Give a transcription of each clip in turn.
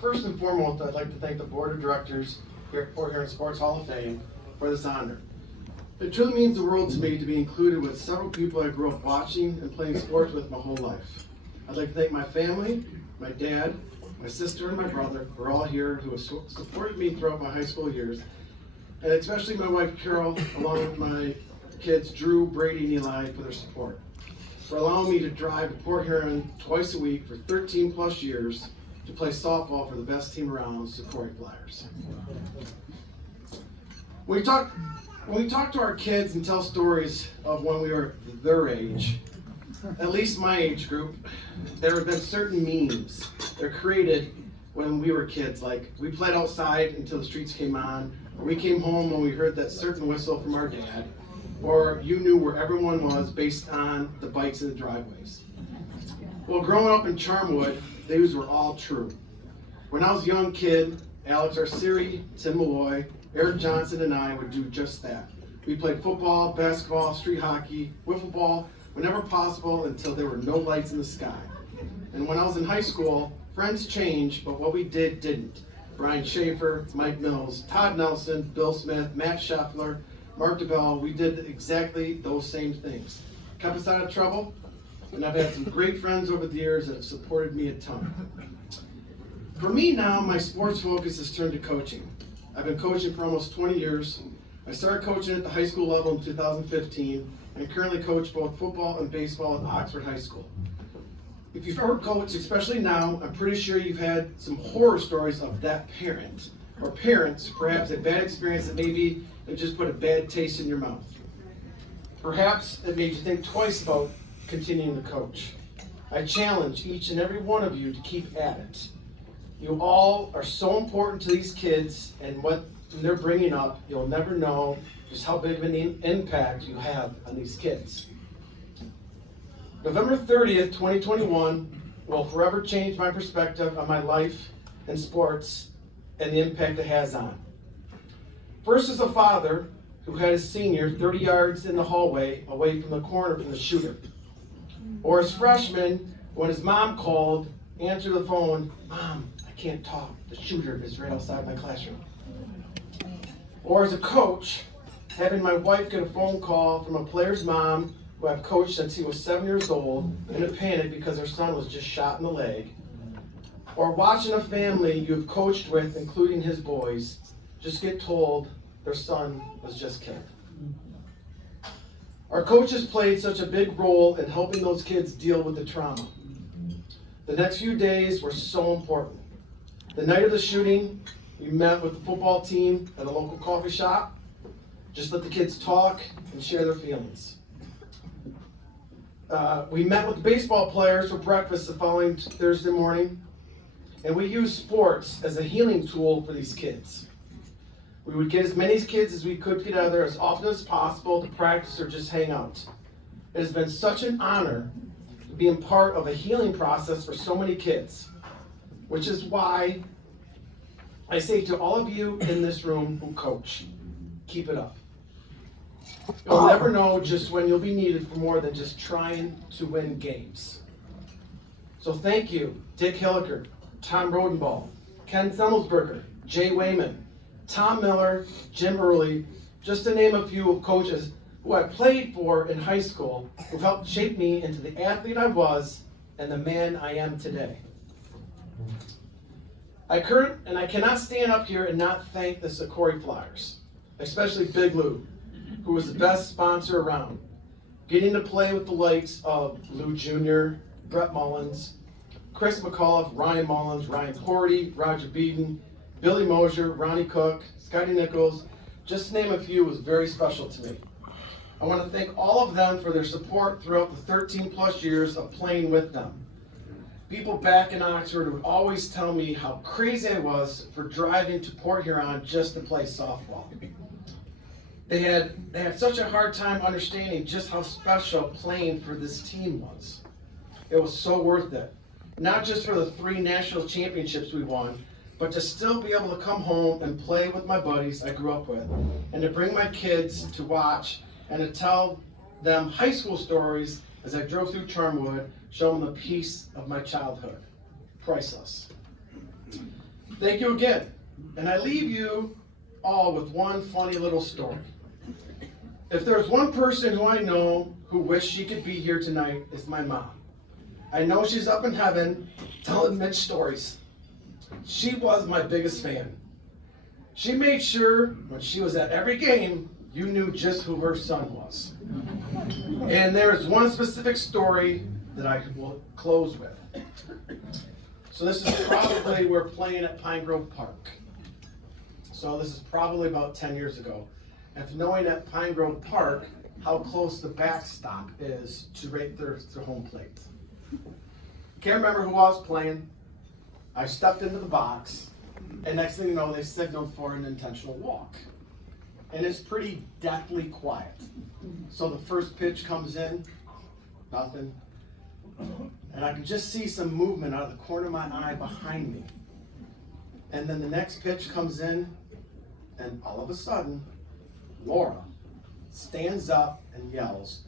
First and foremost, I'd like to thank the Board of Directors here at Port Huron Sports Hall of Fame for this honor. It truly means the world to me to be included with several people I grew up watching and playing sports with my whole life. I'd like to thank my family, my dad, my sister, and my brother, who are all here, who have supported me throughout my high school years, and especially my wife Carol, along with my kids Drew, Brady, and Eli for their support, for allowing me to drive to Port Huron twice a week for 13 plus years to play softball for the best team around, Sequoia Flyers. When we talk to our kids and tell stories of when we were their age, at least my age group, there have been certain memes that are created when we were kids, like we played outside until the streets came on, or we came home when we heard that certain whistle from our dad, or you knew where everyone was based on the bikes in the driveways. Well, growing up in Charmwood, these were all true. When I was a young kid, Alex Arceri, Tim Malloy, Eric Johnson, and I would do just that. We played football, basketball, street hockey, wiffle ball, whenever possible until there were no lights in the sky. And when I was in high school, friends changed, but what we did didn't. Brian Schaefer, Mike Mills, Todd Nelson, Bill Smith, Matt Scheffler, Mark DeBell, we did exactly those same things. Kept us out of trouble, and I've had some great friends over the years that have supported me a ton. For me now, my sports focus has turned to coaching. I've been coaching for almost 20 years. I started coaching at the high school level in 2015, and currently coach both football and baseball at Oxford High School. If you've ever coached, especially now, I'm pretty sure you've had some horror stories of that parent, or parents, perhaps a bad experience that maybe it just put a bad taste in your mouth. Perhaps it made you think twice about continuing to coach. I challenge each and every one of you to keep at it. You all are so important to these kids, and what they're bringing up, you'll never know just how big of an impact you have on these kids. November 30th, 2021 will forever change my perspective on my life and sports and the impact it has on. First, as a father who had his senior 30 yards in the hallway away from the corner from the shooter. Or as freshman, when his mom called, answered the phone, "Mom, I can't talk, the shooter is right outside my classroom." Or as a coach, having my wife get a phone call from a player's mom who I've coached since he was 7 years old in a panic because her son was just shot in the leg. Or watching a family you've coached with, including his boys, just get told their son was just killed. Our coaches played such a big role in helping those kids deal with the trauma. The next few days were so important. The night of the shooting, we met with the football team at a local coffee shop. Just let the kids talk and share their feelings. We met with the baseball players for breakfast the following Thursday morning, and we used sports as a healing tool for these kids. We would get as many kids as we could together as often as possible to practice or just hang out. It has been such an honor to be a part of a healing process for so many kids, which is why I say to all of you in this room who coach, keep it up. You'll never know just when you'll be needed for more than just trying to win games. So thank you, Dick Hilliker, Tom Rodenball, Ken Semmelsberger, Jay Wayman, Tom Miller, Jim Early, just to name a few of coaches who I played for in high school, who helped shape me into the athlete I was and the man I am today. I cannot stand up here and not thank the Sequoia Flyers, especially Big Lou, who was the best sponsor around. Getting to play with the likes of Lou Jr., Brett Mullins, Chris McAuliffe, Ryan Mullins, Ryan Cordy, Roger Beaton, Billy Mosier, Ronnie Cook, Scotty Nichols, just to name a few, was very special to me. I want to thank all of them for their support throughout the 13 plus years of playing with them. People back in Oxford would always tell me how crazy I was for driving to Port Huron just to play softball. They had such a hard time understanding just how special playing for this team was. It was so worth it. Not just for the 3 national championships we won, but to still be able to come home and play with my buddies I grew up with, and to bring my kids to watch and to tell them high school stories as I drove through Charmwood, showing them the piece of my childhood. Priceless. Thank you again. And I leave you all with one funny little story. If there's one person who I know who wished she could be here tonight, it's my mom. I know she's up in heaven telling Mitch stories. She was my biggest fan. She made sure when she was at every game, you knew just who her son was. And there's one specific story that I will close with. So this is probably, we're playing at Pine Grove Park. So this is probably about 10 years ago. And knowing at Pine Grove Park, how close the backstop is to right there to home plate. Can't remember who I was playing. I stepped into the box, and next thing you know, they signaled for an intentional walk. And it's pretty deathly quiet. So the first pitch comes in, nothing. And I can just see some movement out of the corner of my eye behind me. And then the next pitch comes in, and all of a sudden, Laura stands up and yells,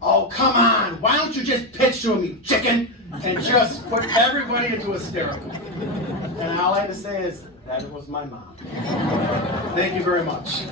"Oh, come on, why don't you just pitch to him, you chicken?" And just put everybody into hysterical. And all I had to say is, that was my mom. Thank you very much.